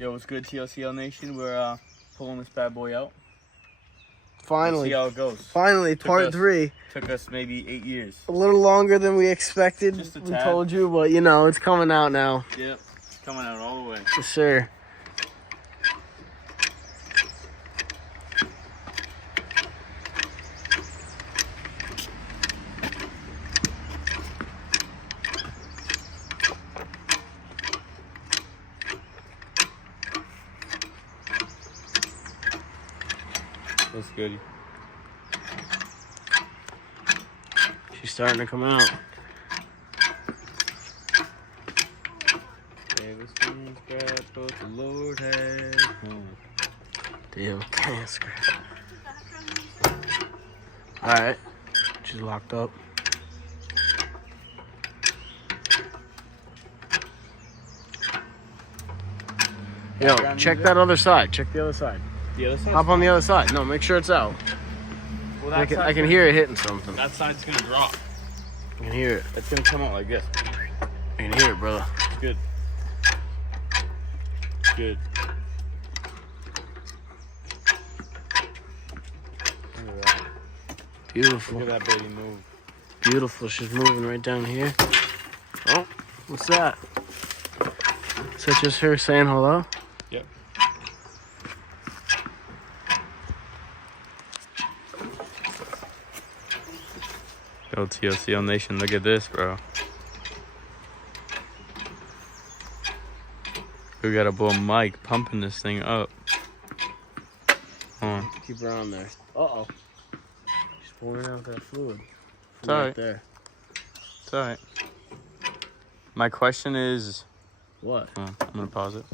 Yo, what's good, TLCL Nation? We're pulling this bad boy out. Finally. Let's see how it goes. Finally, part 3. Took us maybe 8 years. A little longer than we expected. Just a we tad. told you, but you know, it's coming out now. Yep, it's coming out all the way. For sure. Looks good. She's starting to come out. Everything's bad, but the Lord has come. Damn, can't scratch. Alright. She's locked up. Yo, check that other side. Check the other side. The other side? Hop on the other side. No, make sure it's out. Well, I can hear it hitting something. That side's gonna drop. I can hear it. It's gonna come out like this. I can hear it, brother. It's good. It's good. Look at that. Beautiful. Look at that baby move. Beautiful. She's moving right down here. Oh, what's that? Is that just her saying hello? Yep. Yo, TLCL Nation, look at this, bro. We got a boy Mike pumping this thing up. Hold on. Keep her on there. Uh-oh. She's pouring out that fluid. It's all right. There. It's alright. My question is... What? Hold on, I'm gonna pause it.